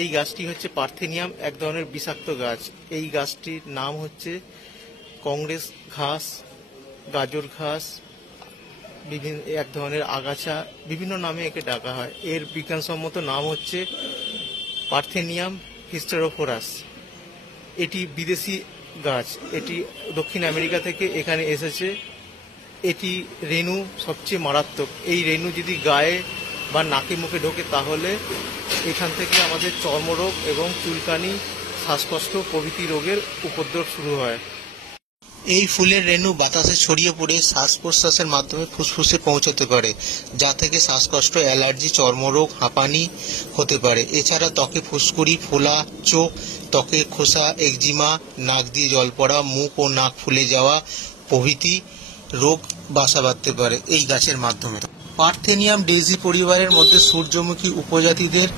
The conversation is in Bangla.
এই গাছটি হচ্ছে পার্থেনিয়াম, এক ধরনের বিষাক্ত গাছ। এই গাছটির নাম হচ্ছে কংগ্রেস ঘাস, গাজর ঘাস, বিভিন্ন এক ধরনের আগাছা, বিভিন্ন নামে একে ডাকা হয়। এর বিজ্ঞানসম্মত নাম হচ্ছে পার্থেনিয়াম হিস্টেরোফোরাস। এটি বিদেশি গাছ, এটি দক্ষিণ আমেরিকা থেকে এখানে এসেছে। এটি রেণু সবচেয়ে মারাত্মক। এই রেণু যদি গায়ে বা নাকে মুখে ঢোকে তাহলে এখান থেকে আমাদের চর্মরোগ এবং চুলকানি, শ্বাসকষ্ট প্রভৃতি রোগের উপদ্রব শুরু হয়। এই ফুলের রেণু বাতাসে ছড়িয়ে পড়ে শ্বাস প্রশ্বাসের মাধ্যমে ফুসফুসে পৌঁছতে পারে, যা থেকে শ্বাসকষ্ট, অ্যালার্জি, চর্মরোগ, হাঁপানি হতে পারে। এছাড়া ত্বকে ফুসকুড়ি, ফোলা চোখ, ত্বকের খোসা, একজিমা, নাক দিয়ে জল পড়া, মুখ ও নাক ফুলে যাওয়া প্রভৃতি রোগ বাসা বাঁধতে পারে এই গাছের মাধ্যমে। পার্থেনিয়াম ডেইজি পরিবারের মধ্যে সূর্যমুখী উপজাতিদের